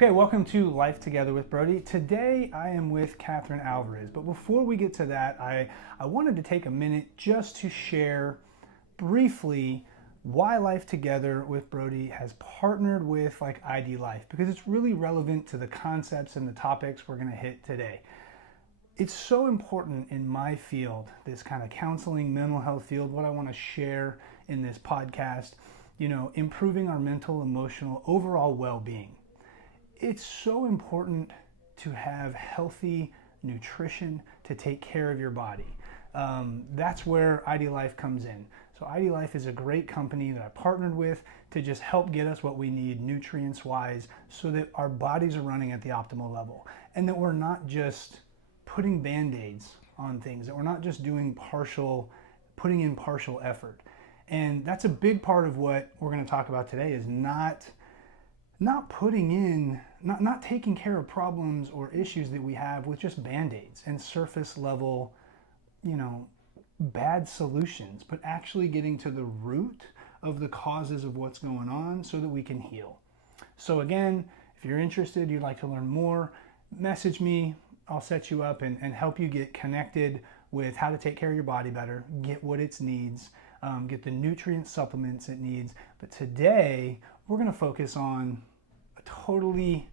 Okay, welcome to Life Together with Brodie. Today I am with Katherine Alvarez, but before we get to that, I wanted to take a minute just to share briefly why Life Together with Brodie has partnered with ID Life, because it's really relevant to the concepts and the topics we're going to hit today. It's so important in my field, this kind of counseling, mental health field, what I want to share in this podcast, improving our mental, emotional, overall well-being. It's so important to have healthy nutrition to take care of your body. That's where ID Life comes in. So ID Life is a great company that I partnered with to just help get us what we need nutrients-wise so that our bodies are running at the optimal level and that we're not just putting Band-Aids on things, that we're not just putting in partial effort. And that's a big part of what we're going to talk about today is not taking care of problems or issues that we have with just Band-Aids and surface level, bad solutions, but actually getting to the root of the causes of what's going on so that we can heal. So again, if you're interested, you'd like to learn more, message me. I'll set you up and help you get connected with how to take care of your body better, get what it needs, get the nutrient supplements it needs. But today, we're going to focus on totally,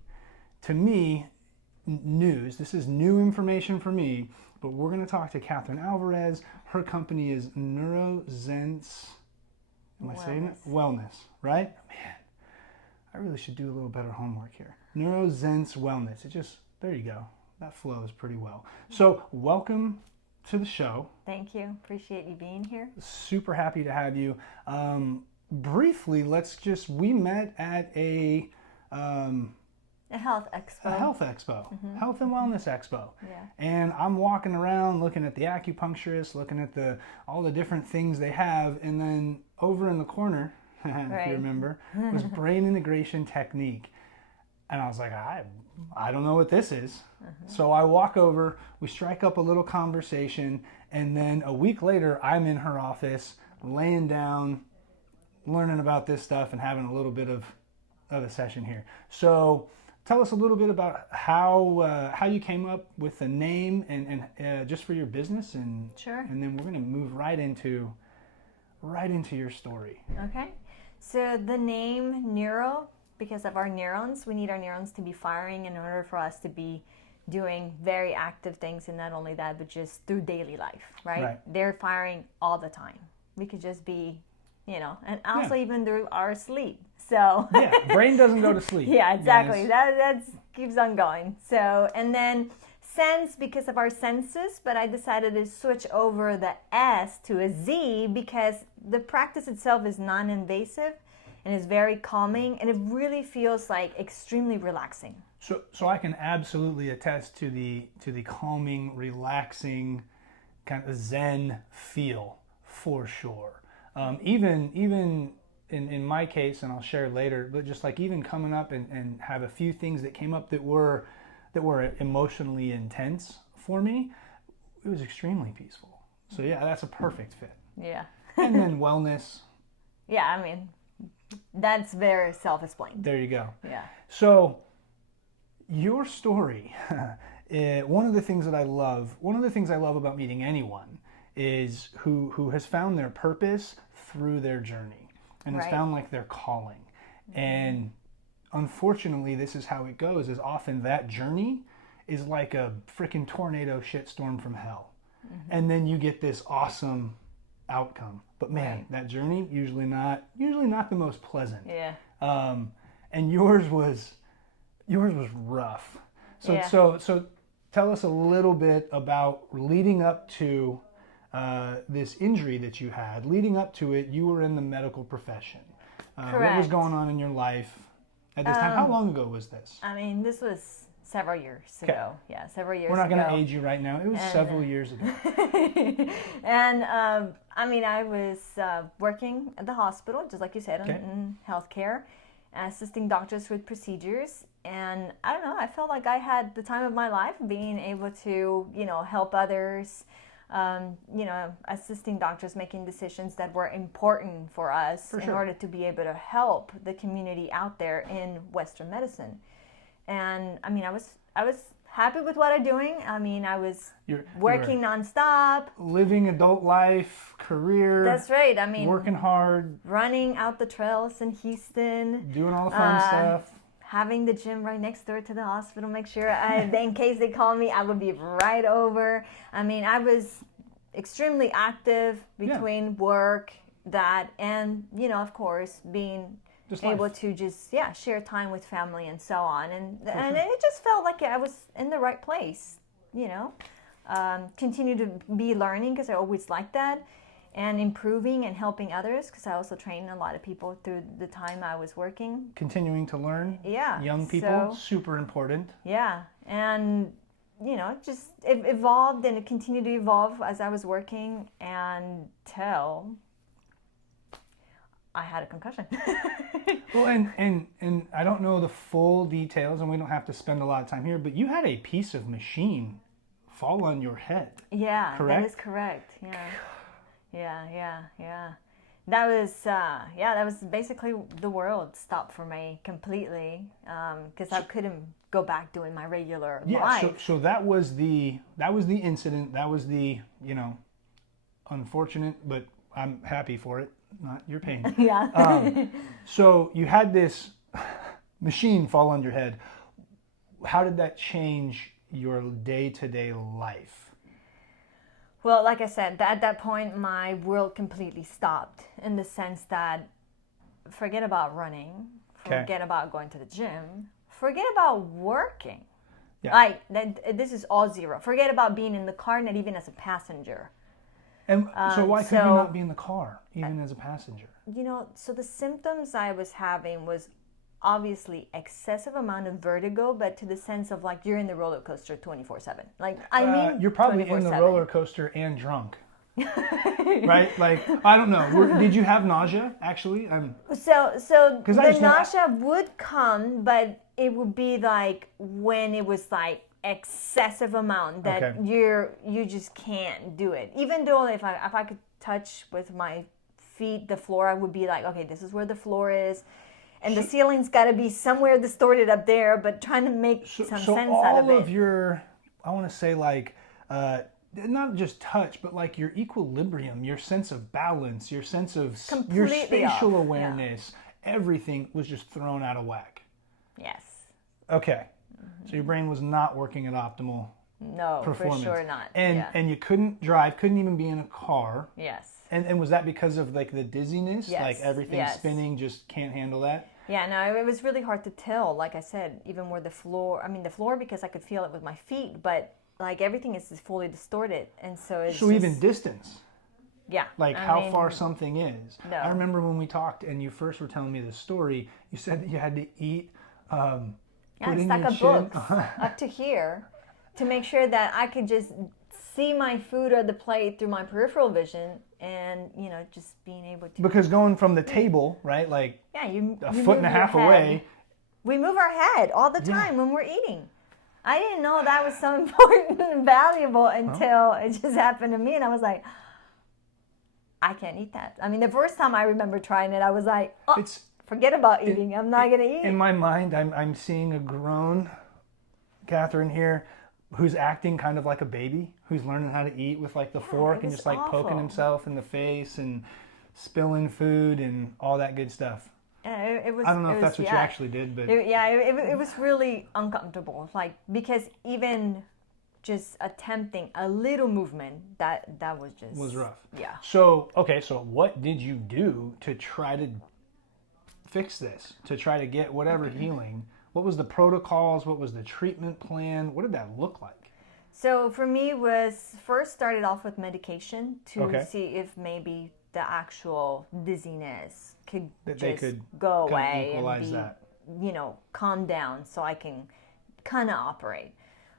to me, news. This is new information for me, but we're going to talk to Katherine Alvarez. Her company is Neurosense. Am I saying it? Wellness, right? Man, I really should do a little better homework here. Neurosense Wellness. There you go. That flows pretty well. So, welcome to the show. Thank you. Appreciate you being here. Super happy to have you. Briefly, we met at a health expo. Mm-hmm. Health and wellness expo. Yeah. And I'm walking around looking at the acupuncturist, looking at all the different things they have, and then over in the corner, if you remember, was brain integration technique. And I was like, I don't know what this is. So I walk over, we strike up a little conversation, and then a week later, I'm in her office, laying down, learning about this stuff and having a little bit of a session here. So tell us a little bit about how you came up with the name and just for your business, and sure. And then we're going to move right into your story. Okay. So the name neuro, because of our neurons, we need our neurons to be firing in order for us to be doing very active things, and not only that, but just through daily life, right? They're firing all the time. We could just be, and also even through our sleep. So brain doesn't go to sleep. Yeah, exactly. That keeps on going. So, and then sense, because of our senses, but I decided to switch over the S to a Z because the practice itself is non-invasive and is very calming, and it really feels like extremely relaxing. So I can absolutely attest to the calming, relaxing, kind of Zen feel for sure. Even in my case, and I'll share later, but just even coming up and have a few things that came up that were emotionally intense for me, it was extremely peaceful. So yeah, that's a perfect fit. Yeah. And then wellness. Yeah, I mean, that's very self-explained. There you go. Yeah. So your story, one of the things I love about meeting anyone is who has found their purpose through their journey and has found their calling. Mm-hmm. And unfortunately, this is how it goes, is often that journey is like a freaking tornado shitstorm from hell. Mm-hmm. And then you get this awesome outcome. But man, that journey usually not the most pleasant. Yeah. And yours was rough. So tell us a little bit about leading up to this injury that you had. Leading up to it, you were in the medical profession. Correct. What was going on in your life at this time? How long ago was this? I mean, this was several years ago. Yeah, several years ago. We're not going to age you right now. It was several years ago. And I was working at the hospital, just like you said, in healthcare, assisting doctors with procedures. And I don't know, I felt like I had the time of my life being able to, help others, assisting doctors making decisions that were important for us in order to be able to help the community out there in Western medicine. And I mean, I was happy with what I'm doing. I mean, I was You're working nonstop. living adult life, career. That's right. I mean, working hard, running out the trails in Houston, doing all the fun stuff. having the gym right next door to the hospital. Make sure in case they call me, I would be right over. I mean, I was extremely active between work, that, and of course, being Just able life. to just share time with family and so on, and sure. it just felt like I was in the right place. Continue to be learning because I always liked that, and improving and helping others because I also trained a lot of people through the time I was working. Continuing to learn. Yeah, Young people, super important. Yeah, and just it evolved, and it continued to evolve as I was working until I had a concussion. Well, and I don't know the full details, and we don't have to spend a lot of time here, but you had a piece of machine fall on your head. Yeah, correct? That is correct. Yeah. That was basically the world stopped for me completely because I couldn't go back doing my regular life. So that was the incident. That was the unfortunate, but I'm happy for it, not your pain. Yeah. So you had this machine fall on your head. How did that change your day-to-day life? Well, like I said, at that point, my world completely stopped in the sense that forget about running, forget about going to the gym, forget about working. Yeah. This is all zero. Forget about being in the car, not even as a passenger. And so why could you not be in the car, even as a passenger? So the symptoms I was having was obviously excessive amount of vertigo, but to the sense of like you're in the roller coaster 24/7. Like you're probably 24/7. in the roller coaster and drunk, right? Like I don't know. Did you have nausea actually? So the know nausea would come, but it would be like when it was like excessive amount that you just can't do it. Even though if I could touch with my feet the floor, I would be like, okay, this is where the floor is. And the ceiling's got to be somewhere distorted up there, but trying to make some sense out of it. So all of your, I want to say like, not just touch, but like your equilibrium, your sense of balance, your sense of your spatial awareness, everything was just thrown out of whack. Yes. Okay. So your brain was not working at optimal performance. For sure not. And you couldn't drive, couldn't even be in a car. Yes. And was that because of like the dizziness? Yes. Like everything spinning, just can't handle that? Yeah, no, it was really hard to tell. Like I said, even where the floor because I could feel it with my feet, but like everything is just fully distorted. And so it's even distance. Yeah. Like how far something is. No. I remember when we talked and you first were telling me this story, you said that you had to eat stack of books up to here to make sure that I could just see my food or the plate through my peripheral vision, and just being able to. Because going from the table, right, like you a foot and a half away. We move our head all the time when we're eating. I didn't know that was so important and valuable until it just happened to me, and I was like, I can't eat that. I mean, the first time I remember trying it, I was like, forget about eating. I'm not going to eat. In my mind, I'm seeing a grown Katherine here who's acting kind of like a baby, who's learning how to eat with like the fork and just like poking himself in the face and spilling food and all that good stuff. Yeah, it was. I don't know if that's what you actually did, but it was really uncomfortable. Like because even just attempting a little movement, that was rough. Yeah. So what did you do to try to fix this? To try to get whatever healing? What was the protocols? What was the treatment plan? What did that look like? So for me, was first started off with medication to see if maybe the actual dizziness could go away and be, calm down so I can kind of operate.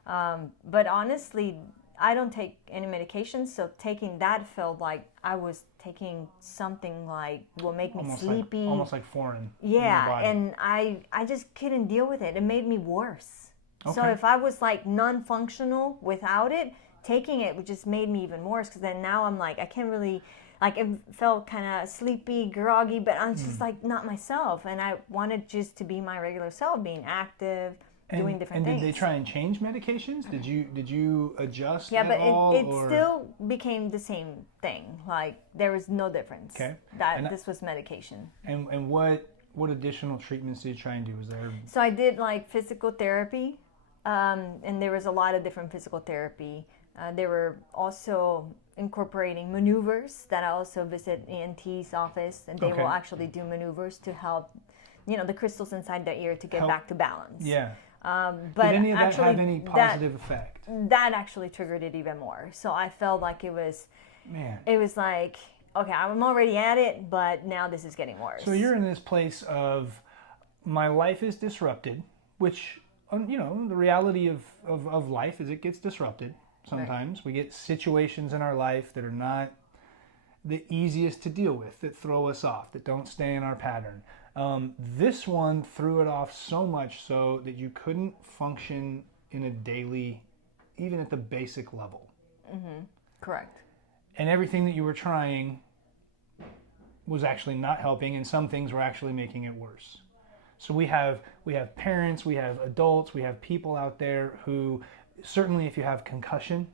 But honestly, I don't take any medication, so taking that felt like I was taking something like will make me sleepy. Almost like foreign. Yeah, and I just couldn't deal with it. It made me worse. Okay. So if I was like non-functional without it, taking it just made me even worse because then now I'm like, I can't really, like it felt kind of sleepy, groggy, but I'm just like not myself. And I wanted just to be my regular self, being active, doing different things. Did they try and change medications? Did you adjust Yeah, at but all? it still became the same thing. Like there was no difference. Okay. That this was medication. And what additional treatments did you try and do? Was there? So I did like physical therapy, and there was a lot of different physical therapy. They were also incorporating maneuvers that I also visit ENT's office, and they will actually do maneuvers to help, the crystals inside the ear to get back to balance. Yeah. But did any of that actually, have any positive effect? That actually triggered it even more. So I felt like it was like, okay, I'm already at it, but now this is getting worse. So you're in this place of my life is disrupted, which, the reality of life is it gets disrupted. Sometimes we get situations in our life that are not the easiest to deal with, that throw us off, that don't stay in our pattern. This one threw it off so much so that you couldn't function in a daily, even at the basic level. Mm-hmm. Correct. And everything that you were trying was actually not helping, and some things were actually making it worse. So we have parents, we have adults, we have people out there who, certainly if you have concussion,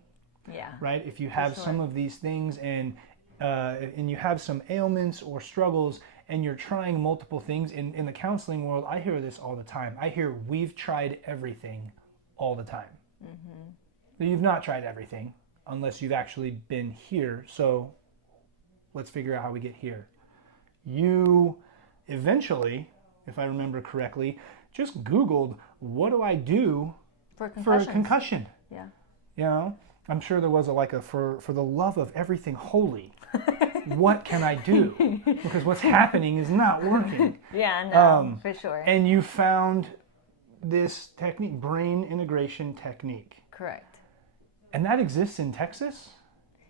right? If you have some of these things and you have some ailments or struggles and you're trying multiple things, in the counseling world, I hear this all the time. I hear we've tried everything all the time. Mm-hmm. You've not tried everything unless you've actually been here. So let's figure out how we get here. You eventually, if I remember correctly, just Googled, what do I do for a concussion? Yeah. I'm sure there was for the love of everything holy, what can I do? Because what's happening is not working. Yeah, no, for sure. And you found this technique, brain integration technique. Correct. And that exists in Texas?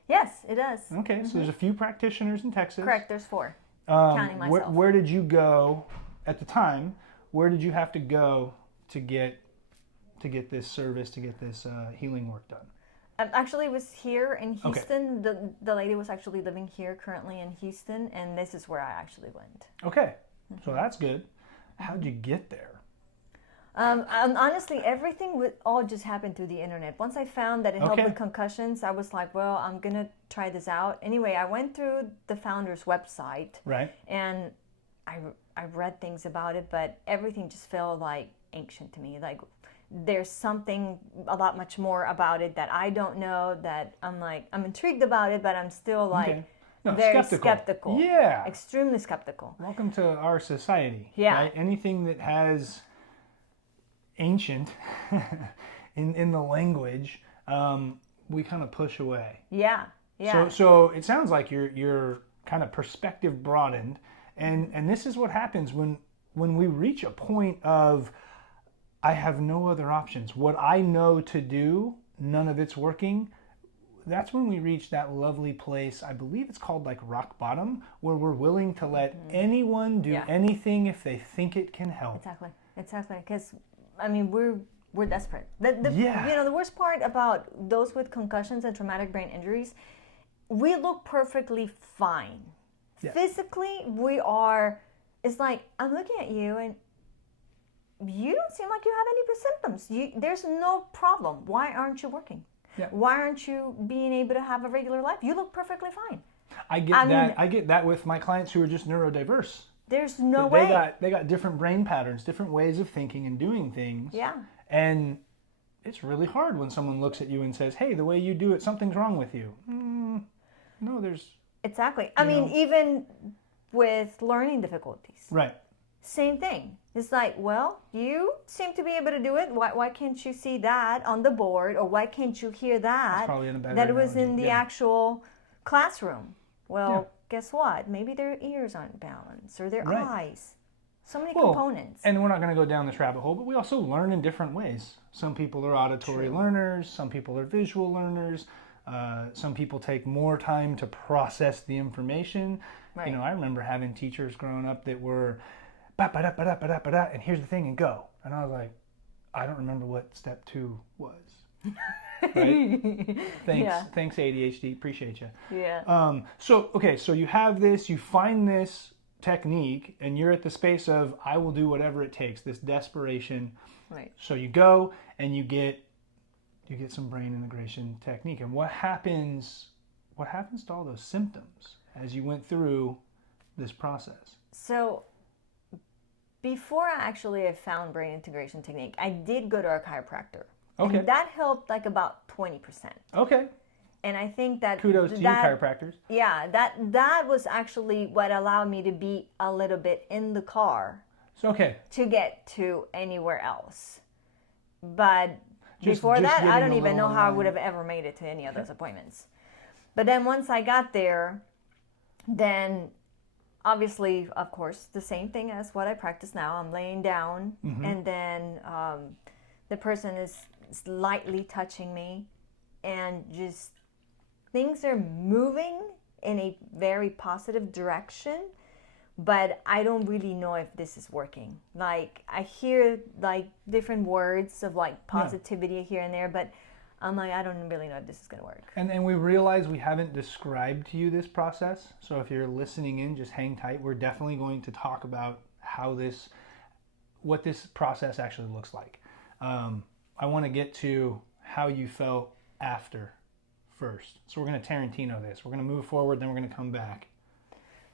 Yes, it does. Okay, so there's a few practitioners in Texas. Correct, there's 4, counting myself. Where did you go at the time? Where did you have to go to get this service, to get this healing work done? Actually, it was here in Houston. Okay. The lady was actually living here currently in Houston, and this is where I actually went. Okay, so that's good. How'd you get there? Honestly, everything would all just happen through the internet. Once I found that it helped with concussions, I was like, well, I'm going to try this out. Anyway, I went through the founder's website. Right. And I read things about it, but everything just felt like ancient to me. Like there's something a lot much more about it that I don't know, that I'm intrigued about it, but I'm still like very skeptical. Yeah. Extremely skeptical. Welcome to our society. Yeah. Right? Anything that has ancient in the language, we kind of push away. Yeah. Yeah. So it sounds like your kind of perspective broadened, and this is what happens when we reach a point of I have no other options. What I know to do, none of it's working. That's when we reach that lovely place, I believe it's called like rock bottom, where we're willing to let anyone do anything if they think it can help. Exactly. Because, I mean, we're desperate. The worst part about those with concussions and traumatic brain injuries, we look perfectly fine. Yeah. Physically, we are, it's like, I'm looking at you and you don't seem like you have any symptoms. There's no problem. Why aren't you working? Yeah. Why aren't you being able to have a regular life? You look perfectly fine. I get that with my clients who are just neurodiverse. There's no way. They got different brain patterns, different ways of thinking and doing things. Yeah. And it's really hard when someone looks at you and says, hey, the way you do it, something's wrong with you. No, there's... Exactly. I mean, even with learning difficulties. Right. Same thing. It's like, well, you seem to be able to do it. Why can't you see that on the board? Or why can't you hear that? That it was in the actual classroom. Well, guess what? Maybe their ears aren't balanced or their eyes. So many components. And we're not going to go down this rabbit hole, but we also learn in different ways. Some people are auditory learners. Some people are visual learners. Some people take more time to process the information. Right. I remember having teachers growing up that were ba-ba-da-ba-da-ba-da-ba-da, and here's the thing, and go. And I was like, I don't remember what step 2 was. Right? Thanks ADHD, appreciate you. Yeah. So you have this, you find this technique, and you're at the space of, I will do whatever it takes, this desperation. Right. So you go and you get some brain integration technique. And what happens to all those symptoms as you went through this process? So before I actually have found brain integration technique, I did go to a chiropractor. Okay. And that helped like about 20%. Okay. And I think that Kudos to you, chiropractors. Yeah, that was actually what allowed me to be a little bit in the car. So, okay. To get to anywhere else. But before just that, I don't getting even know how I along. would have ever made it to any of those appointments. But then once I got there, then obviously, of course, the same thing as what I practice now. I'm laying down, and then the person is lightly touching me, and just things are moving in a very positive direction, but I don't really know if this is working. Like, I hear like different words of like positivity here and there, but I'm like, I don't really know if this is going to work. And we realize we haven't described to you this process. So if you're listening in, just hang tight. We're definitely going to talk about what this process actually looks like. I want to get to how you felt after first. So we're going to Tarantino this. We're going to move forward, then we're going to come back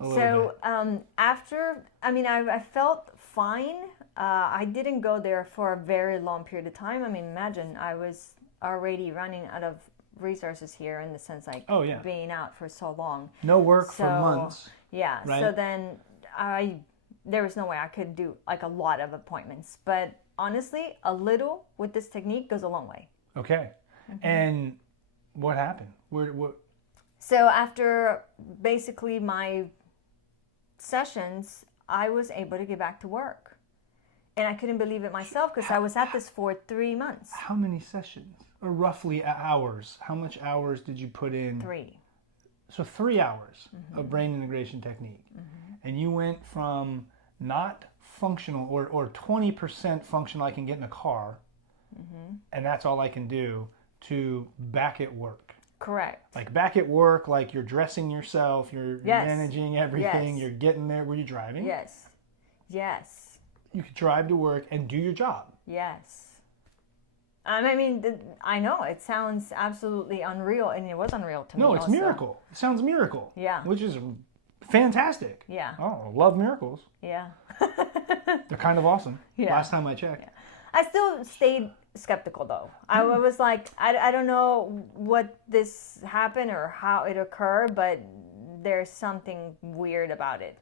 a little bit. After, I felt fine. I didn't go there for a very long period of time. I mean, imagine I was already running out of resources here in the sense like being out for so long. No work for months. Yeah. Right? So then there was no way I could do like a lot of appointments. But honestly, a little with this technique goes a long way. Okay. And what happened? So after basically my sessions, I was able to get back to work. And I couldn't believe it myself because I was at this for 3 months. How many sessions? Or roughly hours? How much hours did you put in? 3. So 3 hours of brain integration technique. And you went from not functional or 20% functional, I can get in a car, and that's all I can do, to back at work. Correct. Like back at work, like you're dressing yourself, you're managing everything, you're getting there. Were you driving? Yes. You could drive to work and do your job. Yes. I mean, I know it sounds absolutely unreal, and it was unreal to me. No, it's also. miracle. It sounds miracle. Yeah. Which is fantastic. Yeah. Oh, love miracles. Yeah. They're kind of awesome. Yeah. Last time I checked. Yeah. I still stayed skeptical though. I was like, I don't know what this happened or how it occurred, but there's something weird about it.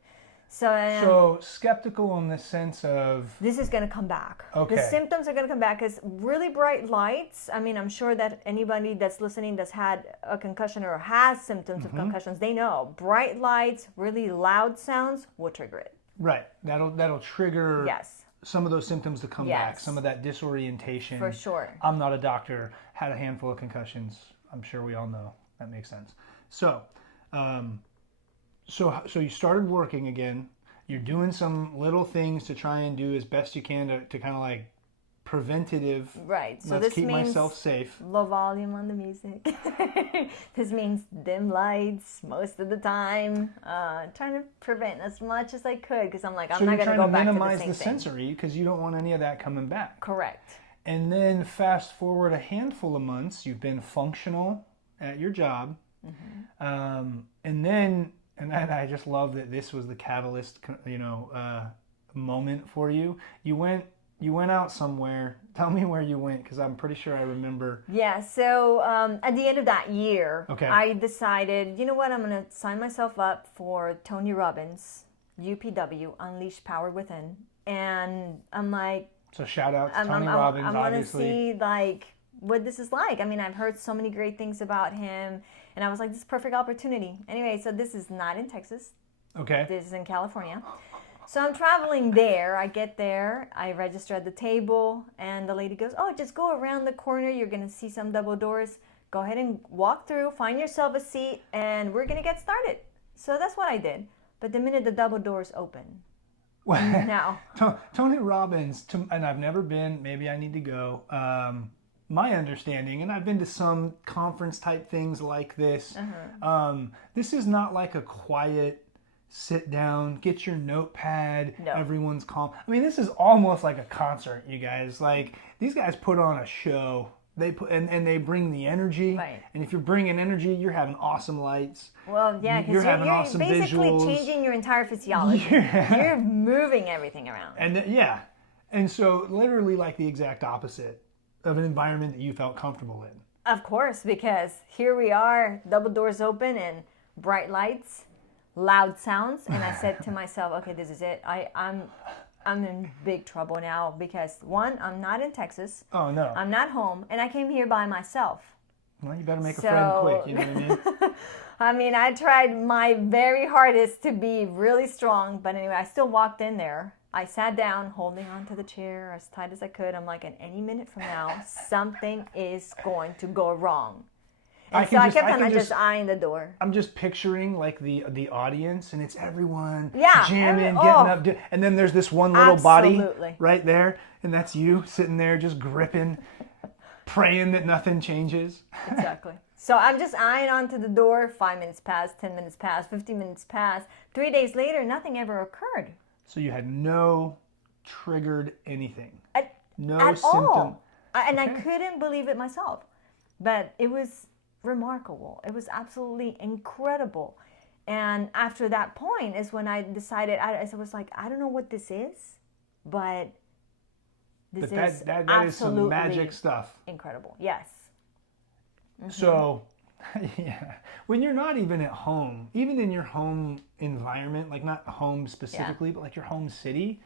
So skeptical in the sense of this is going to come back. Okay. The symptoms are going to come back because really bright lights. I mean, I'm sure that anybody that's listening that's had a concussion or has symptoms of concussions, they know bright lights, really loud sounds will trigger it. Right. That'll trigger some of those symptoms to come back. Some of that disorientation. For sure. I'm not a doctor. Had a handful of concussions. I'm sure we all know that makes sense. So you started working again. You're doing some little things to try and do as best you can to kind of like preventative. Right. So let's this keep means myself safe. Low volume on the music. This means dim lights most of the time. Trying to prevent as much as I could because I'm like, I'm not going to go back to the same thing. So you're trying to minimize the sensory because you don't want any of that coming back. Correct. And then fast forward a handful of months, you've been functional at your job. And I just love that this was the catalyst, moment for you. You went out somewhere. Tell me where you went, because I'm pretty sure I remember. Yeah. So at the end of that year, I decided, you know what, I'm going to sign myself up for Tony Robbins, UPW, Unleash Power Within, and I'm like. So shout out to Tony Robbins, I'm obviously. I want to see like what this is like. I mean, I've heard so many great things about him. And I was like, this is a perfect opportunity. Anyway, so this is not in Texas. Okay. This is in California. So I'm traveling there. I get there. I register at the table. And the lady goes, oh, just go around the corner. You're going to see some double doors. Go ahead and walk through. Find yourself a seat. And we're going to get started. So that's what I did. But the minute the double doors open. Now. Tony Robbins, and I've never been. Maybe I need to go. My understanding, and I've been to some conference type things like this, this is not like a quiet sit down, get your notepad, No. everyone's calm. I mean, this is almost like a concert, you guys. Like, these guys put on a show. They put and they bring the energy. Right. And if you're bringing energy, you're having awesome lights. Well, yeah, because You're you're, having awesome basically visuals. changing your entire physiology. Yeah. You're moving everything around. And yeah. And so literally like the exact opposite of an environment that you felt comfortable in. Of course, because here we are, double doors open and bright lights, loud sounds, and I said to myself, okay, this is it. I'm in big trouble now because one, I'm not in Texas. Oh no. I'm not home, and I came here by myself. Well, you better make a friend quick, you know what I mean? I mean, I tried my very hardest to be really strong, but anyway, I still walked in there. I sat down, holding onto the chair as tight as I could. I'm like, at any minute from now, something is going to go wrong. And I kept on just eyeing the door. I'm just picturing like the audience, and it's everyone Yeah, jamming, getting up, and then there's this one little body right there, and that's you sitting there just gripping, praying that nothing changes. Exactly. So I'm just eyeing onto the door. 5 minutes pass, 10 minutes pass, 15 minutes pass. 3 days later, nothing ever occurred. So you had no triggered anything. No at symptom. All. And I couldn't believe it myself. But it was remarkable. It was absolutely incredible. And after that point is when I decided, I was like, I don't know what this is, but this is that is some magic stuff. Incredible. Yes. Mm-hmm. So, yeah, when you're not even at home, even in your home environment, like not home specifically, but like your home city,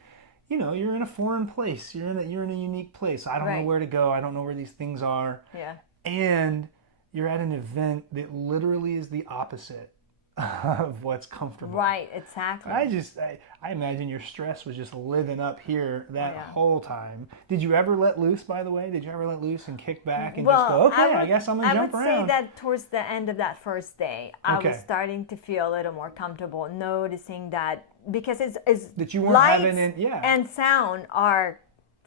you know, you're in a foreign place. You're in a unique place. I don't know where to go. I don't know where these things are. Yeah. And you're at an event that literally is the opposite of what's comfortable. Right, exactly. I imagine your stress was just living up here that whole time. Did you ever let loose, by the way? Did you ever let loose and kick back and just go, okay, I guess I'm going to jump around? I would say that towards the end of that first day, I was starting to feel a little more comfortable, noticing that because it's that you weren't lights having and sound are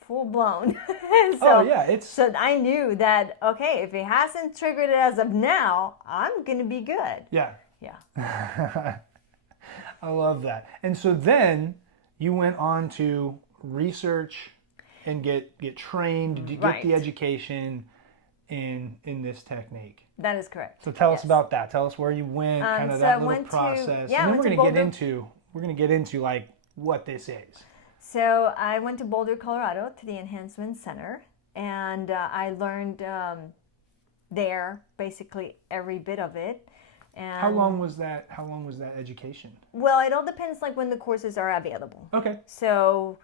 full blown. So I knew that, okay, if it hasn't triggered it as of now, I'm going to be good. Yeah. Yeah. I love that. And so then you went on to research and get trained, get the education in this technique. That is correct. So tell us about that. Tell us where you went, kind of that little process. And then we're going to get into like what this is. So I went to Boulder, Colorado to the Enhancement Center, and I learned there basically every bit of it. And how long was that education? Well, it all depends like when the courses are available. Okay. So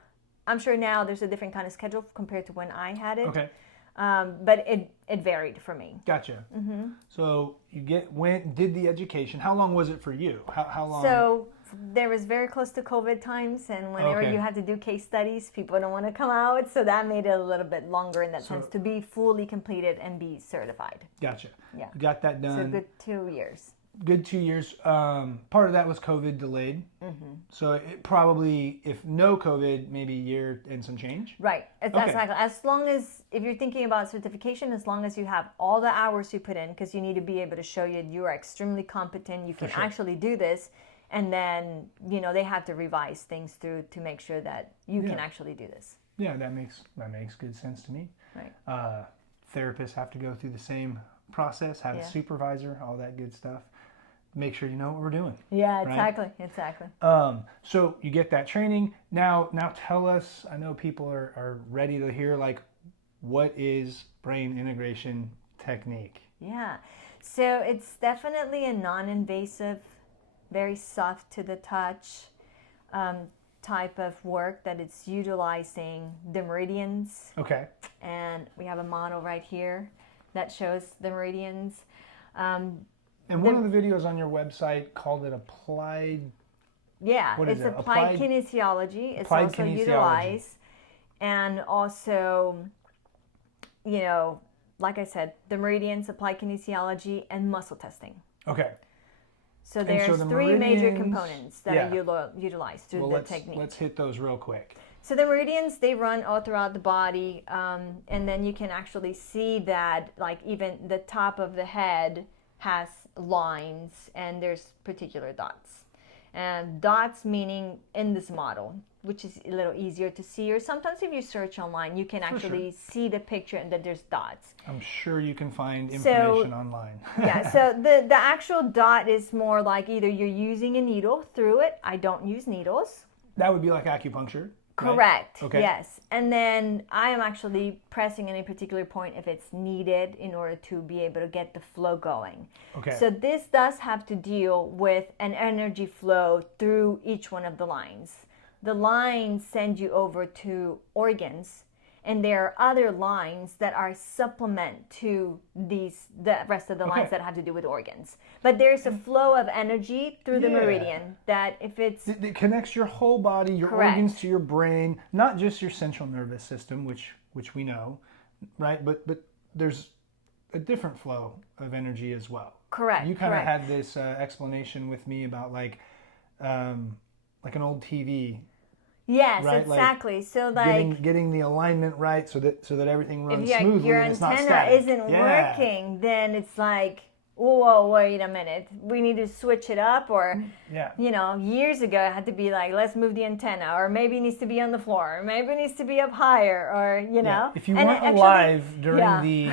I'm sure now there's a different kind of schedule compared to when I had it. Okay. But it varied for me. Gotcha. Mm-hmm. So you did the education. How long was it for you? How long? So there was very close to COVID times, and whenever you had to do case studies, people don't want to come out, so that made it a little bit longer in that sense to be fully completed and be certified. Gotcha. Yeah. You got that done. So good 2 years. Good 2 years. Part of that was COVID delayed. Mm-hmm. So it probably, if no COVID, maybe a year and some change. Right. Exactly. As long as, if you're thinking about certification, as long as you have all the hours you put in, because you need to be able to show you are extremely competent, you can actually do this, and then, they have to revise things through to make sure that you can actually do this. Yeah, that makes good sense to me. Right. Therapists have to go through the same process, have a supervisor, all that good stuff. Make sure you know what we're doing. Yeah, exactly, right? Exactly. So you get that training. Now tell us, I know people are ready to hear, like, what is brain integration technique? Yeah, so it's definitely a non-invasive, very soft to the touch type of work that it's utilizing the meridians. Okay. And we have a model right here that shows the meridians. And one of the videos on your website called it applied. Yeah, it's applied kinesiology. It's also utilized. And also, like I said, the meridians, applied kinesiology, and muscle testing. Okay. So there's three major components that are utilized through the technique. Let's hit those real quick. So the meridians, they run all throughout the body, and then you can actually see that, like, even the top of the head has lines, and there's particular dots. And dots meaning in this model, which is a little easier to see. Or sometimes if you search online, you can actually see the picture and that there's dots. I'm sure you can find information online. Yeah, so the actual dot is more like either you're using a needle through it. I don't use needles. That would be like acupuncture. Correct. Right? Okay. Yes. And then I am actually pressing any particular point if it's needed in order to be able to get the flow going. Okay. So this does have to deal with an energy flow through each one of the lines. The lines send you over to organs, and there are other lines that are supplement to the rest of the lines that have to do with organs. But there's a flow of energy through the meridian that if it's... It connects your whole body, your organs to your brain, not just your central nervous system, which we know, right? But there's a different flow of energy as well. Correct. You kind of had this explanation with me about like an old TV. Yes, right? exactly. Like so like getting the alignment right so that everything runs smoothly. If your and it's not antenna static. isn't working, then it's like, whoa, wait a minute. We need to switch it up. Or, years ago, it had to be like, let's move the antenna. Or maybe it needs to be on the floor. Or maybe it needs to be up higher. Or, Yeah. If you weren't alive during the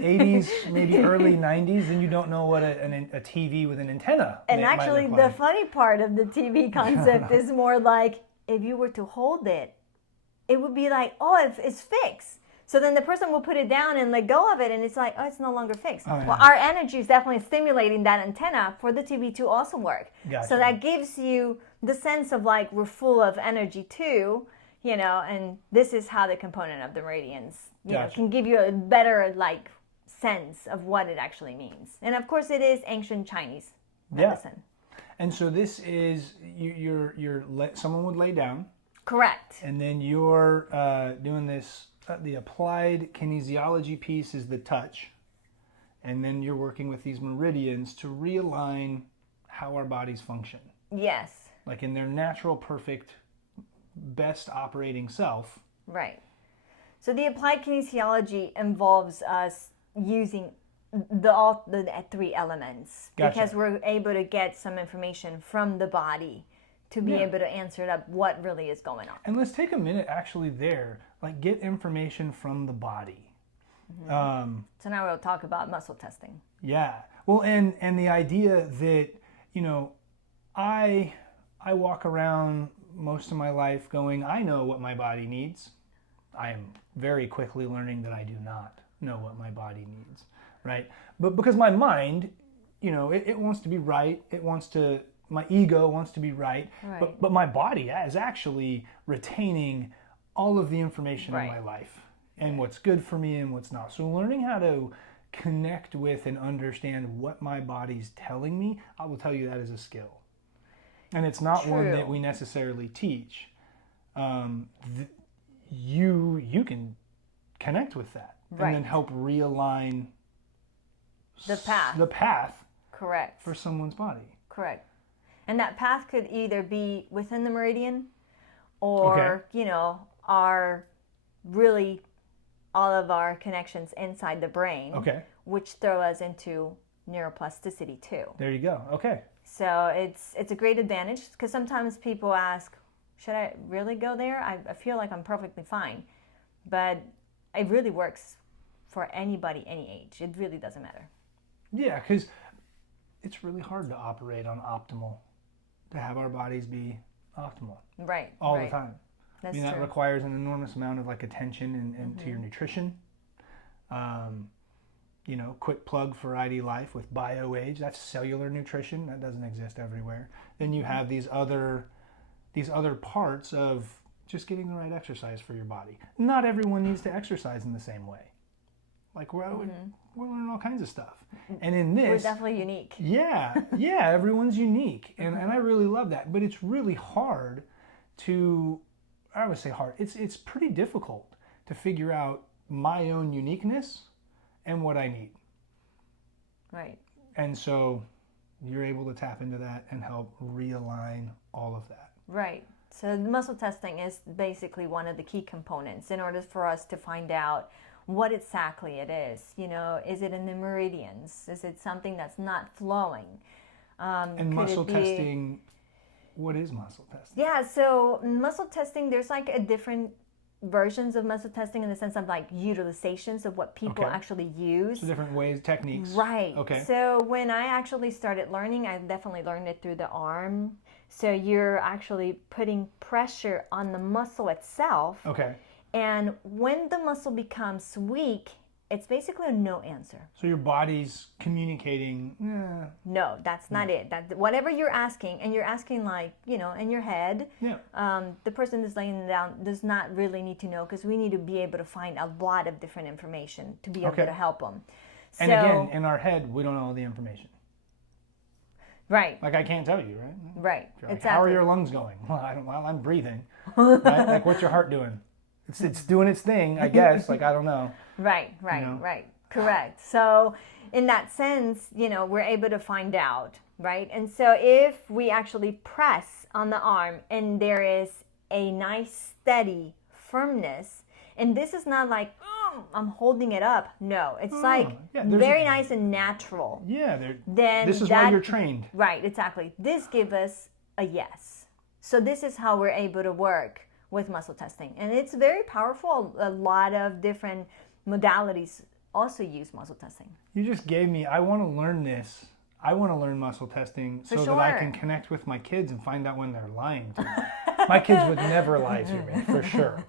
80s, maybe early 90s, then you don't know what a TV with an antenna And might actually, look the like. funny part of the TV concept is more like, if you were to hold it, it would be like, oh, it's fixed. So then the person will put it down and let go of it, and it's like, oh, it's no longer fixed. Oh, yeah. Well, our energy is definitely stimulating that antenna for the TV to also work. Gotcha. So that gives you the sense of like we're full of energy too, and this is how the component of the meridians can give you a better like sense of what it actually means. And of course, it is ancient Chinese medicine. Yeah. And so this is someone would lay down. Correct. And then you're doing this. The applied kinesiology piece is the touch, and then you're working with these meridians to realign how our bodies function. Yes. Like in their natural, perfect, best operating self. Right. So the applied kinesiology involves us using the three elements. Gotcha. Because we're able to get some information from the body to be able to answer it up what really is going on. And let's take a minute actually there, like get information from the body. Mm-hmm. So now we'll talk about muscle testing. Yeah. Well, and the idea that, I walk around most of my life going, I know what my body needs. I am very quickly learning that I do not know what my body needs, right? But because my mind, it wants to be right. My ego wants to be right. But my body is actually retaining all of the information in my life and what's good for me and what's not. So learning how to connect with and understand what my body's telling me, I will tell you that is a skill. And it's not one that we necessarily teach. You can connect with that and then help realign the path. Correct. For someone's body. Correct. And that path could either be within the meridian or, our really all of our connections inside the brain, which throw us into neuroplasticity too. There you go. Okay. So it's a great advantage because sometimes people ask, should I really go there? I feel like I'm perfectly fine. But it really works for anybody, any age. It really doesn't matter. Yeah, because it's really hard to operate on optimal, to have our bodies be optimal. Right. All the time. That's that requires an enormous amount of attention and to your nutrition. Quick plug for ID Life with BioAge. That's cellular nutrition. That doesn't exist everywhere. Then you have these other parts of just getting the right exercise for your body. Not everyone needs to exercise in the same way. We're learning all kinds of stuff. And in this... We're definitely unique. Yeah, everyone's unique. And I really love that. But it's really hard to... I would say hard. It's pretty difficult to figure out my own uniqueness and what I need. Right. And so you're able to tap into that and help realign all of that. Right. So muscle testing is basically one of the key components in order for us to find out what exactly it is. Is it in the meridians? Is it something that's not flowing? And muscle testing what is muscle testing? Yeah, so muscle testing, there's like a different versions of muscle testing in the sense of like utilizations of what people actually use. So different ways, techniques. Right. Okay. So when I actually started learning, I definitely learned it through the arm. So you're actually putting pressure on the muscle itself. Okay. And when the muscle becomes weak, it's basically a no answer. So your body's communicating. No, that's not it. That whatever you're asking, and you're asking like, you know, in your head. Yeah. The person that's laying down does not really need to know, because we need to be able to find a lot of different information to be able to help them. And again, in our head, we don't know all the information. Right. Like I can't tell you, right? Right. Like, Exactly. how are your lungs going? Well, I'm breathing. Right? Like what's your heart doing? It's doing its thing, I guess. Like I don't know. Right. Correct. So in that sense, you know, we're able to find out, right? And so if we actually press on the arm and there is a nice steady firmness, and this is not like I'm holding it up. No, it's very nice and natural. Yeah, then this is why you're trained. Right, exactly. This gives us a yes. So this is how we're able to work with muscle testing. And it's very powerful. A lot of different modalities also use muscle testing. You just gave me, I want to learn this. I want to learn muscle testing so that I can connect with my kids and find out when they're lying to me. My kids would never lie to me, for sure.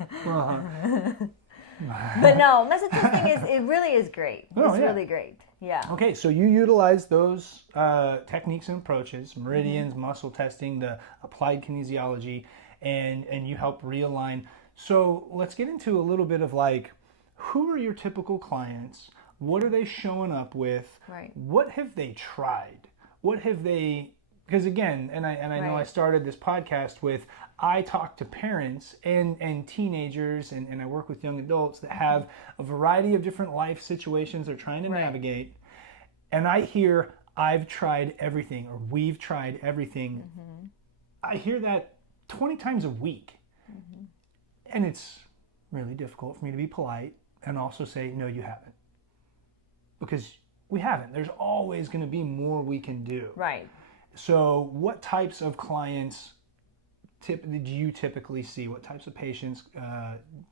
But no, muscle testing it really is great. It's really great. Yeah. Okay, so you utilize those techniques and approaches, meridians, muscle testing, the applied kinesiology, and you help realign. So let's get into a little bit of like, who are your typical clients? What are they showing up with? Right. What have they tried? What have they, because again, and I know I started this podcast with, I talk to parents and teenagers and I work with young adults that have a variety of different life situations they're trying to navigate. And I hear, I've tried everything, or we've tried everything. I hear that 20 times a week. And it's really difficult for me to be polite and also say, no, you haven't. Because we haven't. There's always going to be more we can do. Right. So what types of clients do you typically see? What types of patients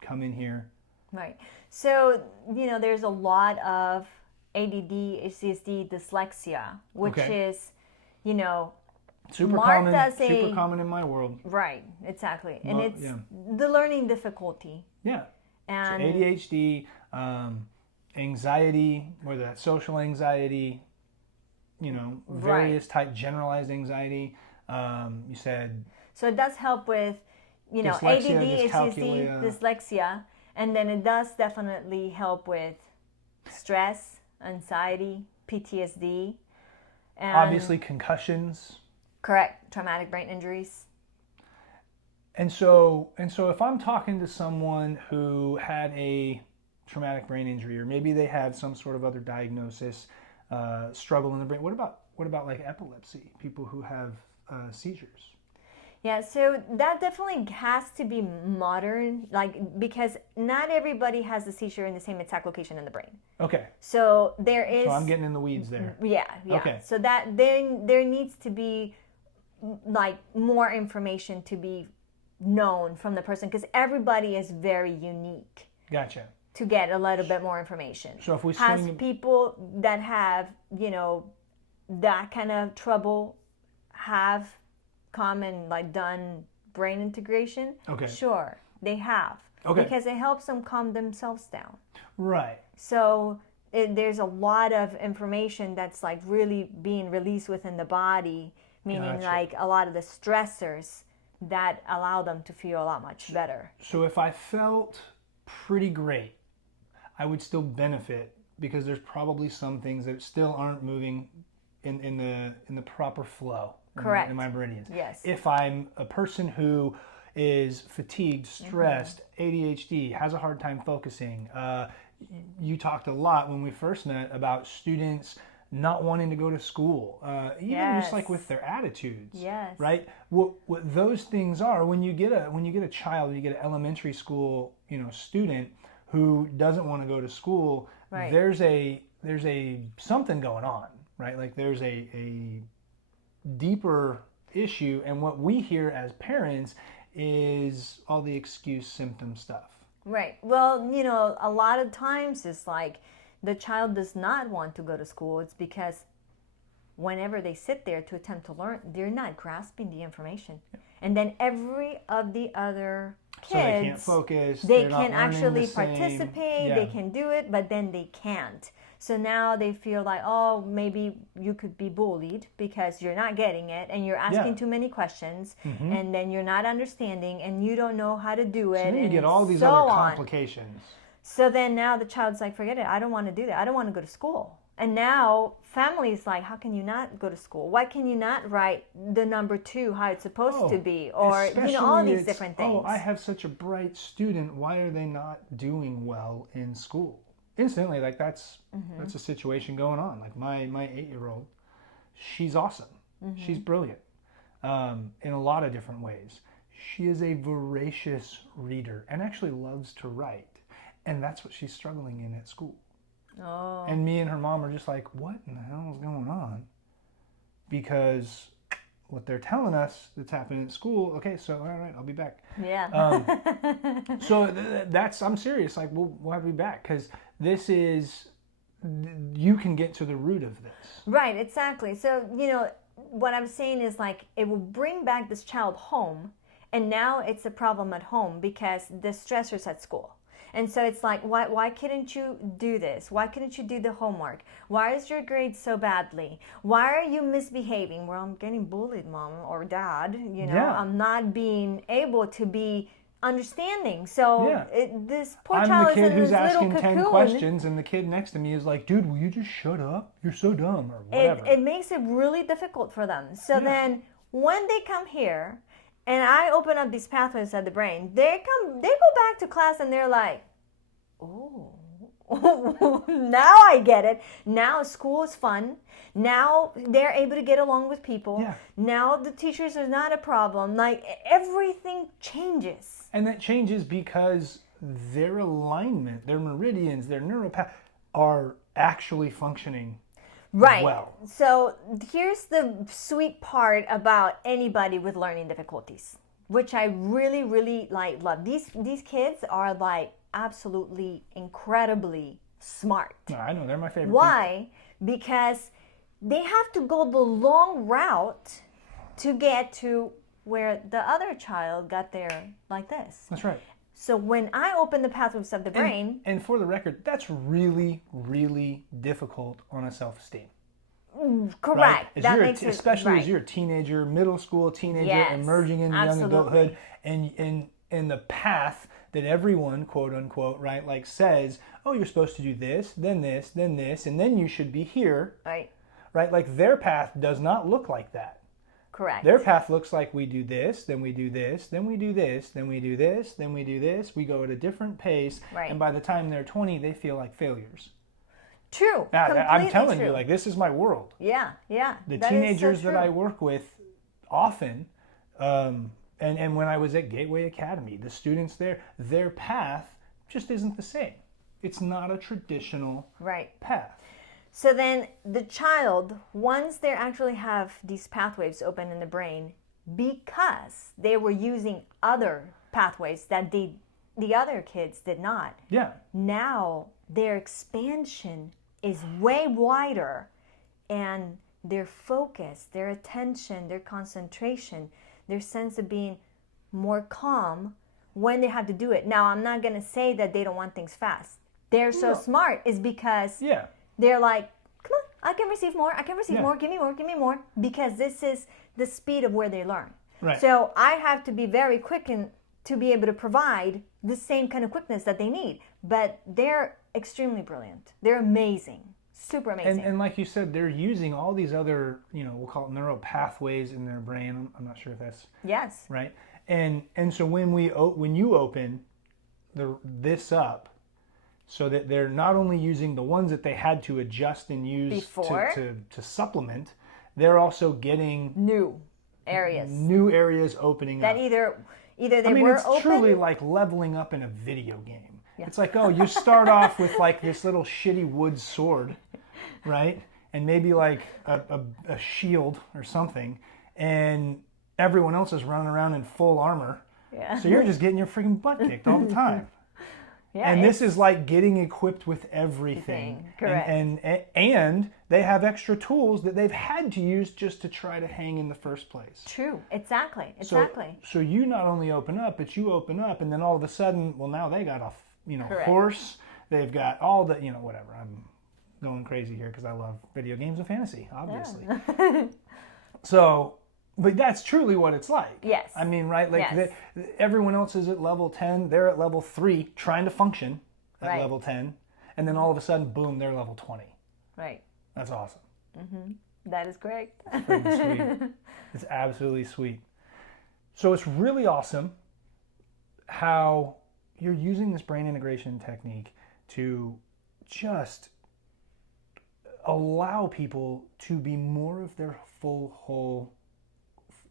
come in here? Right. So, you know, there's a lot of ADD, ADHD, dyslexia, which is, you know, super common in my world. Right, exactly. And it's the learning difficulty. Yeah. And so ADHD, anxiety, whether that's social anxiety, you know, various type generalized anxiety. You said. So it does help with, you know, ADD, ADHD, dyslexia, and then it does definitely help with stress, anxiety, PTSD, and obviously concussions. Correct, traumatic brain injuries. And so if I'm talking to someone who had a traumatic brain injury, or maybe they have some sort of other diagnosis, struggle in the brain. What about like epilepsy? People who have seizures. Yeah, so that definitely has to be modern, like, because not everybody has a seizure in the same exact location in the brain. Okay. So there is. So I'm getting in the weeds there. Yeah. Okay. So that there needs to be like more information to be known from the person, because everybody is very unique. Gotcha. To get a little bit more information. So if we has people that have, you know, that kind of trouble have come and like done brain integration? Okay. Sure, they have. Okay. Because it helps them calm themselves down. Right. So there's a lot of information that's like really being released within the body, meaning like a lot of the stressors that allow them to feel a lot much better. So if I felt pretty great, I would still benefit, because there's probably some things that still aren't moving in the proper flow. Correct. In my meridians. Yes. If I'm a person who is fatigued, stressed, ADHD, has a hard time focusing, you talked a lot when we first met about students not wanting to go to school, even just like with their attitudes. Yes. Right. What those things are, when you get a child, when you get an elementary school, you know, student who doesn't want to go to school, there's a something going on, right? Like there's a deeper issue. And what we hear as parents is all the excuse symptom stuff. Right. Well, you know, a lot of times it's like the child does not want to go to school. It's because whenever they sit there to attempt to learn, they're not grasping the information. Yeah. And then every of the other kids, so they can't focus. They can actually participate. Yeah. They can do it, but then they can't. So now they feel like, oh, maybe you could be bullied because you're not getting it and you're asking too many questions, and then you're not understanding and you don't know how to do it. So then you and get all these other complications. So then now the child's like, forget it. I don't want to do that. I don't want to go to school. And now family's like, how can you not go to school? Why can you not write the number 2 how it's supposed to be? Or, you know, all these different things. Oh, I have such a bright student. Why are they not doing well in school? Instantly, like that's a situation going on. Like my 8-year-old, she's awesome. She's brilliant in a lot of different ways. She is a voracious reader and actually loves to write. And that's what she's struggling in at school. Oh. And me and her mom are just like, what in the hell is going on? Because what they're telling us that's happening at school, okay, so all right, I'll be back. Yeah. So that's, I'm serious, like we'll have to be back because this is, you can get to the root of this. Right, exactly. So, you know, what I'm saying is like it will bring back this child home, and now it's a problem at home because the stressors at school. And so it's like, why couldn't you do this? Why couldn't you do the homework? Why is your grade so badly? Why are you misbehaving? Well, I'm getting bullied, mom or dad. You know, I'm not being able to be understanding. So this poor child is in this little cocoon. I'm the kid who's asking 10 questions, and the kid next to me is like, dude, will you just shut up? You're so dumb, or whatever. It makes it really difficult for them. So then when they come here, and I open up these pathways at the brain, they go back to class and they're like, oh, now I get it. Now school is fun. Now they're able to get along with people. Yeah. Now the teachers are not a problem. Like everything changes. And that changes because their alignment, their meridians, their neuropath are actually functioning well. So here's the sweet part about anybody with learning difficulties, which I really, really love. These kids are like absolutely incredibly smart. No, I know, they're my favorite. Why? People. Because they have to go the long route to get to where the other child got there like this. That's right. So when I open the pathways of the brain... And for the record, that's really, really difficult on a self-esteem. Correct. Right? Especially as you're a teenager, middle school teenager, emerging into young adulthood, and the path that everyone, quote unquote, right, like says, oh, you're supposed to do this, then this, then this, and then you should be here. Right. Right? Like their path does not look like that. Correct. Their path looks like we do this, then we do this, then we do this, then we do this, then we do this. We go at a different pace, and by the time they're 20, they feel like failures. True. I'm telling you, like, this is my world. Yeah. The teenagers that I work with often, and when I was at Gateway Academy, the students there, their path just isn't the same. It's not a traditional path. So then the child, once they actually have these pathways open in the brain, because they were using other pathways that the other kids did not. Yeah. Now their expansion is way wider, and their focus, their attention, their concentration, their sense of being more calm when they have to do it. Now, I'm not going to say that they don't want things fast. They're so smart is because they're like, come on, I can receive more, more, give me more, because this is the speed of where they learn. Right. So I have to be very quick to be able to provide the same kind of quickness that they need. But they're extremely brilliant. They're amazing. Super amazing. And like you said, they're using all these other, we'll call it neural pathways in their brain. I'm not sure if that's right. And so when you open this up, so that they're not only using the ones that they had to adjust and use to supplement, they're also getting new areas opening that up. Either they were it's open. Truly like leveling up in a video game. Yeah. It's like, you start off with like this little shitty wood sword, right? And maybe like a shield or something. and everyone else is running around in full armor. Yeah. So you're just getting your freaking butt kicked all the time. Yeah, and this is like getting equipped with everything. Correct. And they have extra tools that they've had to use just to try to hang in the first place. True. Exactly. So you not only open up, but you open up, and then all of a sudden, well, now they got a Correct. horse. They've got all the whatever. I'm going crazy here because I love video games and fantasy, obviously. Yeah. So. But that's truly what it's like. Yes. I mean, right? Like Yes. everyone else is at level 10. They're at level 3 trying to function at Right. level 10. And then all of a sudden, boom, they're level 20. Right. That's awesome. That is correct. It's pretty sweet. It's absolutely sweet. So it's really awesome how you're using this brain integration technique to just allow people to be more of their full, whole,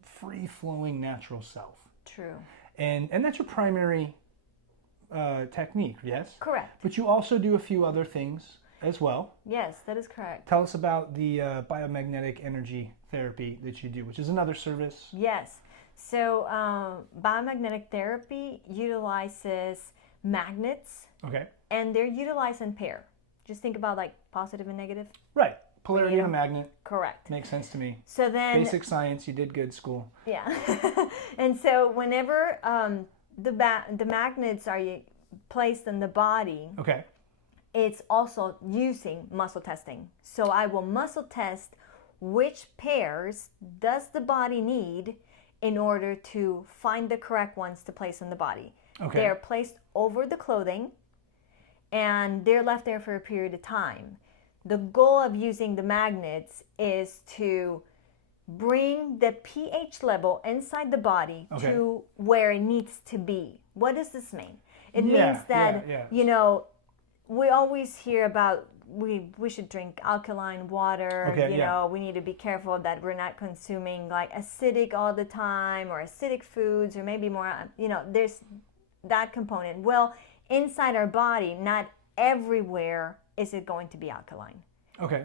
free-flowing natural self. True. And that's your primary technique, yes? Correct. But you also do a few other things as well. Yes, that is correct. Tell us about the biomagnetic energy therapy that you do, which is another service. Yes. So biomagnetic therapy utilizes magnets, Okay. and they're utilized in pair. Just think about like positive and negative. Right. Polarity in a magnet. Correct. Makes sense to me. So then, Basic science, you did good school. yeah. And so whenever the magnets are placed in the body, Okay. it's also using muscle testing. So I will muscle test which pairs does the body need in order to find the correct ones to place in the body. Okay. They're placed over the clothing and they're left there for a period of time. The goal of using the magnets is to bring the pH level inside the body Okay. to where it needs to be. What does this mean? It Yeah, means that, yeah. We always hear about we should drink alkaline water. Okay, yeah. We need to be careful that we're not consuming like acidic all the time or acidic foods or maybe more, there's that component. Well, inside our body, not everywhere is it going to be alkaline. Okay.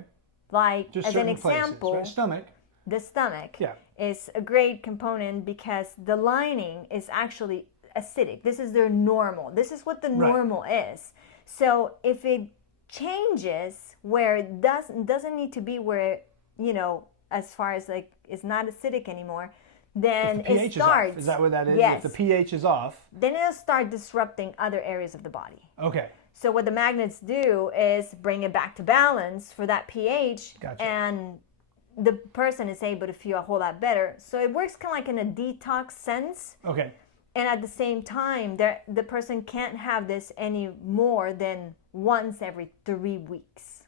Like, Just as an certain example, places, right? Stomach. the stomach Yeah. is a great component because the lining is actually acidic. This is their normal. This is what the normal is. So if it changes where it doesn't need to be where, as far as like it's not acidic anymore, then If the pH it starts. is off. Is that what that is? Yes. If the pH is off. Then it'll start disrupting other areas of the body. Okay. So what the magnets do is bring it back to balance for that pH, Gotcha. and the person is able to feel a whole lot better. So it works kind of like in a detox sense, Okay. and at the same time, the person can't have this any more than once every 3 weeks.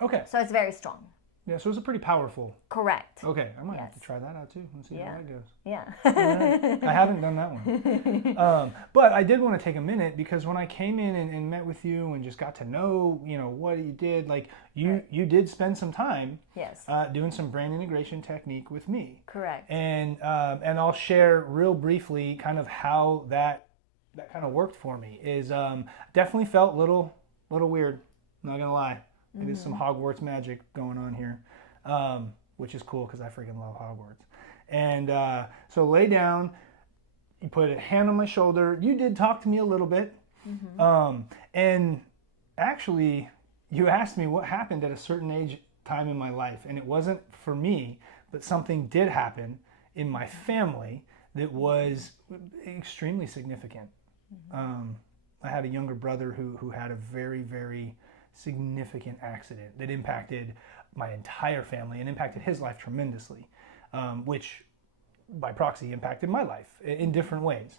Okay. So it's very strong. Yeah, so it's a pretty powerful. Correct. Okay, I might have Yes. to try that out too. Let's see Yeah. how that goes. Yeah. I haven't done that one. But I did want to take a minute because when I came in and met with you and just got to know, what you did, like you did spend some time Yes. doing some brain integration technique with me. Correct. And I'll share real briefly kind of how that kind of worked for me. Is definitely felt a little weird. I'm not gonna lie. It is some Hogwarts magic going on here, which is cool because I freaking love Hogwarts. And so lay down, you put a hand on my shoulder. You did talk to me a little bit. And actually, you asked me what happened at a certain time in my life. And it wasn't for me, but something did happen in my family that was extremely significant. I had a younger brother who had a very, very significant accident that impacted my entire family and impacted his life tremendously, which by proxy impacted my life in different ways.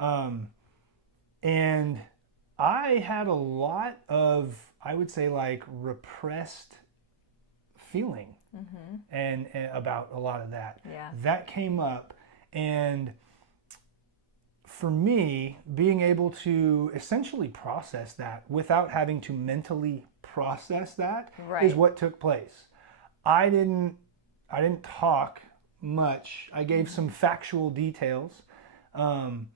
And I had a lot of, I would say, like repressed feeling and about a lot of that. Yeah. That came up, and for me, being able to essentially process that without having to mentally process that is Right. what took place. I didn't talk much. I gave some factual details, and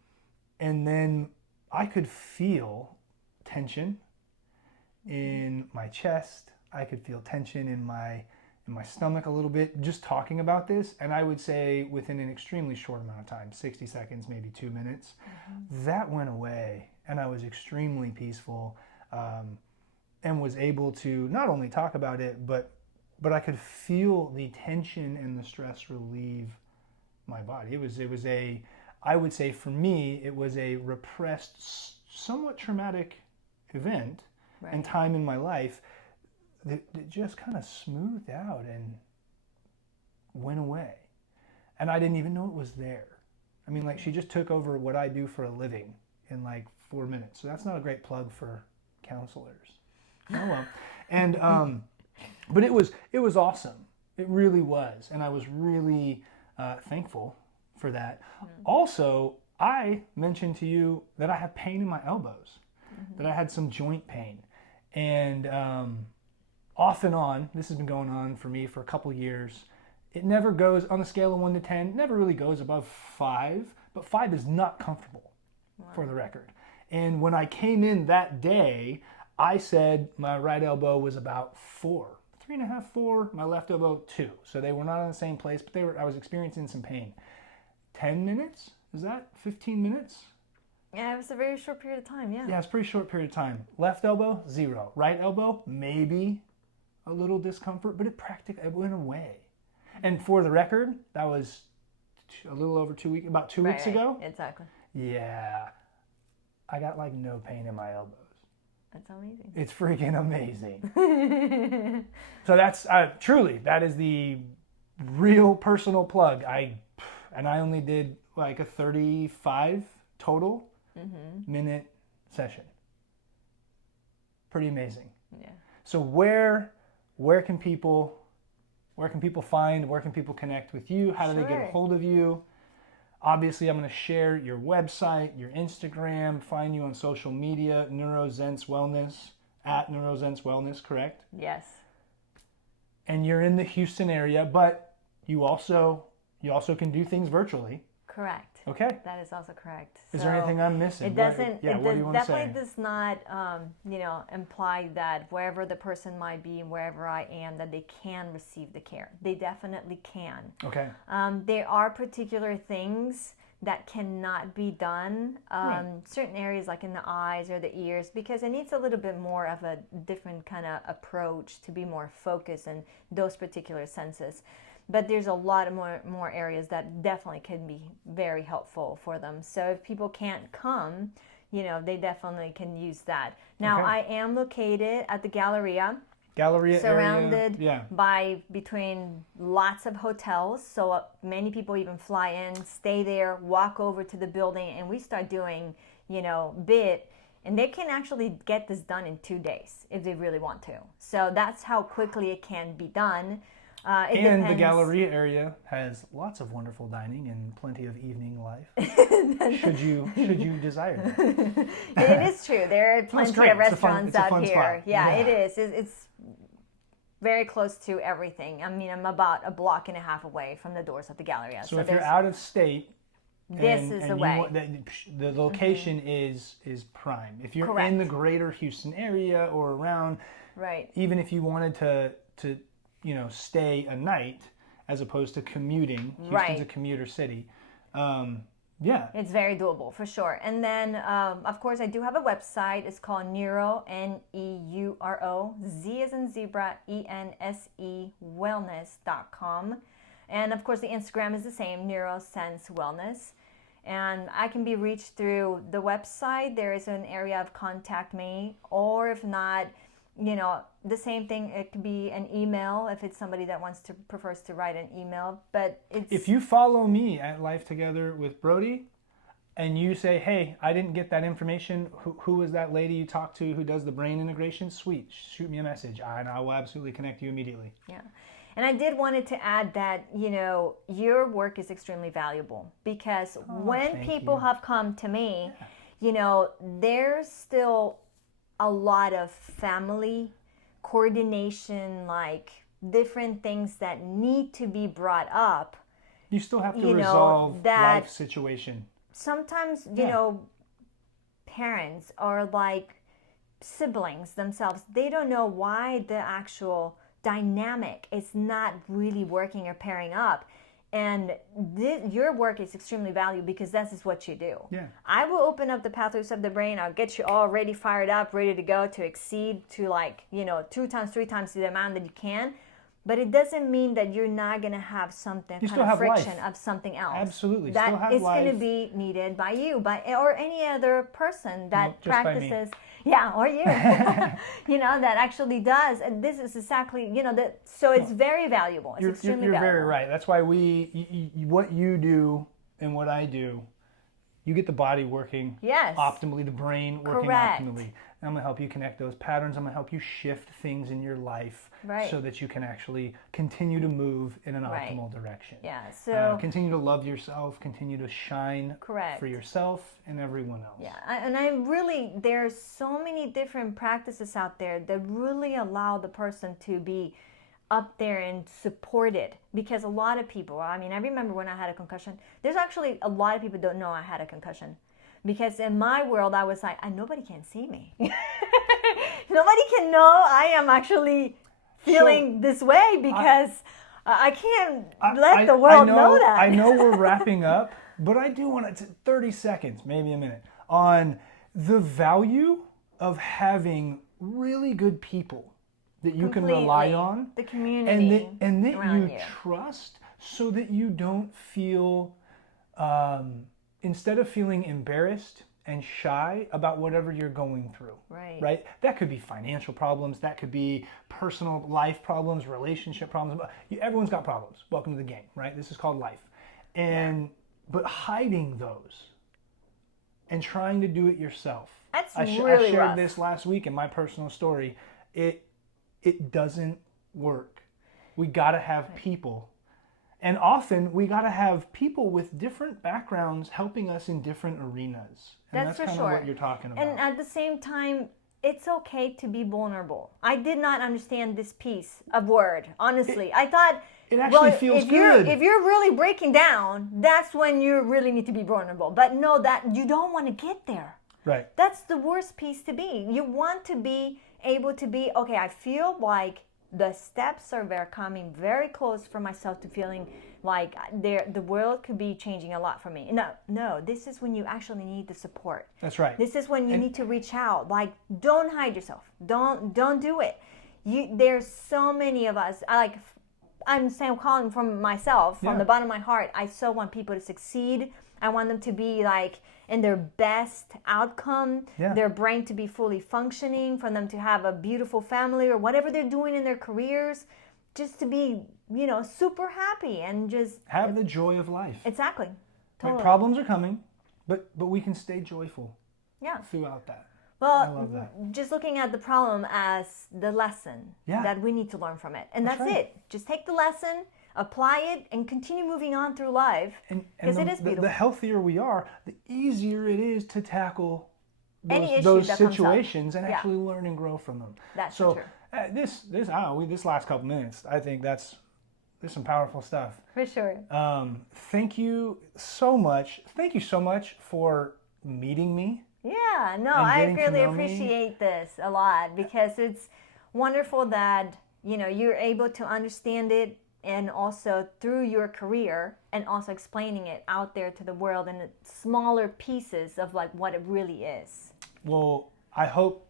then I could feel tension in my chest. I could feel tension in in my stomach a little bit just talking about this. And I would say within an extremely short amount of time, 60 seconds, maybe 2 minutes, that went away. And I was extremely peaceful, and was able to not only talk about it, but I could feel the tension and the stress relieve my body. It was I would say for me, it was a repressed, somewhat traumatic event and time in my life that just kind of smoothed out and went away. And I didn't even know it was there. I mean, like, she just took over what I do for a living in like 4 minutes. So that's not a great plug for counselors. Oh well. And but it was awesome. It really was. And I was really thankful for that. Also, I mentioned to you that I have pain in my elbows, that I had some joint pain. And off and on, this has been going on for me for a couple years. It never goes, on a scale of 1 to 10, never really goes above 5, but 5 is not comfortable, for the record. And when I came in that day, I said my right elbow was about 4, 3.5, 4, my left elbow 2. So they were not in the same place, but I was experiencing some pain. 10 minutes? Is that 15 minutes? Yeah, it was a very short period of time, yeah. Yeah, it's a pretty short period of time. Left elbow, 0. Right elbow, maybe a little discomfort, but it went away. And for the record, that was a little over 2 weeks, about 2 weeks ago. Exactly. Yeah. I got like no pain in my elbows. That's amazing. It's freaking amazing. So that's truly, that is the real personal plug. I only did like a 35 total minute session. Pretty amazing. Yeah. So where can people find, where can people connect with you? How do they get a hold of you? Obviously, I'm going to share your website, your Instagram, find you on social media, NeuroZense Wellness, at NeuroZense Wellness, correct? Yes. And you're in the Houston area, but you also can do things virtually. Correct. Okay. That is also correct. Is there anything I'm missing? It doesn't. What do you want to say? Definitely does not, imply that wherever the person might be, wherever I am, that they can receive the care. They definitely can. Okay. There are particular things that cannot be done, certain areas like in the eyes or the ears, because it needs a little bit more of a different kind of approach to be more focused in those particular senses. But there's a lot of more areas that definitely can be very helpful for them. So if people can't come, they definitely can use that. Now, I am located at the Galleria surrounded by between lots of hotels. So many people even fly in, stay there, walk over to the building, and we start doing, BIT. And they can actually get this done in 2 days if they really want to. So that's how quickly it can be done. And the Galleria area has lots of wonderful dining and plenty of evening life. should you desire that. It is true. There are plenty of restaurants out here. Spot. Yeah, it is. It's very close to everything. I mean, I'm about a block and a half away from the doors of the Galleria. So if you're out of state, this is the way. The location is prime. If you're in the greater Houston area or around, even if you wanted to stay a night as opposed to commuting. Houston's a commuter city. It's very doable for sure. And then, of course, I do have a website. It's called Neuro, Neuro, Z as in zebra, ENSE wellness.com. And of course, the Instagram is the same, NeuroZense Wellness. And I can be reached through the website. There is an area of contact me, or if not, the same thing. It could be an email if it's somebody that prefers to write an email. But if you follow me at Life Together with Brodie, and you say, "Hey, I didn't get that information. Who was that lady you talked to who does the brain integration?" Sweet, shoot me a message, and I will absolutely connect you immediately. Yeah. And I did wanted to add that, your work is extremely valuable, because when people have come to me, there's still a lot of family coordination, like different things that need to be brought up. You still have to resolve that life situation. Sometimes, parents are like siblings themselves. They don't know why the actual dynamic. It's not really working or pairing up. And your work is extremely valuable because that is what you do. Yeah. I will open up the pathways of the brain. I'll get you already fired up, ready to go, to exceed to 2 times, 3 times the amount that you can. But it doesn't mean that you're not going to have something, You kind still of have friction life. of something else. Absolutely. That Still have is life. going to be needed by you, or any other person that Just by me. practices. Yeah, or you. That actually does. And this is exactly, so it's very valuable. It's extremely you're valuable. very right. That's why what you do and what I do, you get the body working optimally, the brain working optimally. And I'm going to help you connect those patterns. I'm going to help you shift things in your life so that you can actually continue to move in an optimal direction. Yeah. So continue to love yourself, continue to shine for yourself and everyone else. Yeah. And there's so many different practices out there that really allow the person to be up there and supported, because a lot of people, I remember when I had a concussion, there's actually a lot of people don't know I had a concussion. Because in my world, I was like, nobody can see me. Nobody can know I am actually feeling this way because I can't let the world know that. I know we're wrapping up, but I do want to 30 seconds, maybe a minute, on the value of having really good people that you can rely on. The community and that around you trust, so that you don't feel... instead of feeling embarrassed and shy about whatever you're going through, right? That could be financial problems, that could be personal life problems, relationship problems. Everyone's got problems. Welcome to the game, right? This is called life. But hiding those and trying to do it yourself. That's I really shared rough. this last week in my personal story. It doesn't work. We got to have people. And often we got to have people with different backgrounds helping us in different arenas. And that's for kind sure. of what you're talking about. And at the same time, it's okay to be vulnerable. I did not understand this piece of word, honestly. I thought it actually feels good. If you're really breaking down, that's when you really need to be vulnerable. But no, that you don't want to get there. Right. That's the worst piece to be. You want to be able to be, okay, I feel like the steps are coming very close for myself to feeling like the world could be changing a lot for me. No, this is when you actually need the support. That's right. This is when you need to reach out. Like, don't hide yourself. Don't do it. There's so many of us. I'm saying, calling from myself, from the bottom of my heart. I so want people to succeed. I want them to be in their best outcome, their brain to be fully functioning, for them to have a beautiful family or whatever they're doing in their careers, just to be, super happy and just have the joy of life. Exactly. Totally. Right, problems are coming, but we can stay joyful throughout that. Well, I love that. Just looking at the problem as the lesson that we need to learn from it. And that's it. Just take the lesson, apply it, and continue moving on through life, because it is beautiful. The healthier we are, the easier it is to tackle those situations and actually learn and grow from them. That's so true. This last couple minutes, I think there's some powerful stuff. For sure. Thank you so much. Thank you so much for meeting me. Yeah, no, I really appreciate this a lot, because it's wonderful that, you're able to understand it, and also through your career, and also explaining it out there to the world in smaller pieces of what it really is. Well, I hope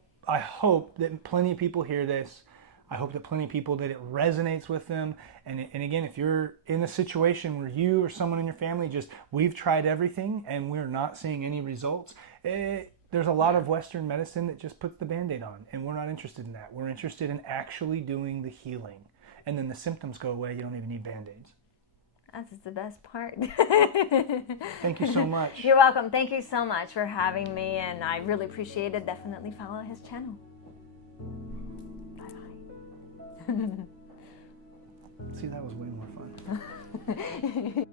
that plenty of people hear this. I hope that plenty of people, that it resonates with them. And again, if you're in a situation where you or someone in your family we've tried everything and we're not seeing any results, there's a lot of Western medicine that just puts the Band-Aid on, and we're not interested in that. We're interested in actually doing the healing. And then the symptoms go away. You don't even need Band-Aids. That's the best part. Thank you so much. You're welcome. Thank you so much for having me, and I really appreciate it. Definitely follow his channel. Bye-bye. See, that was way more fun.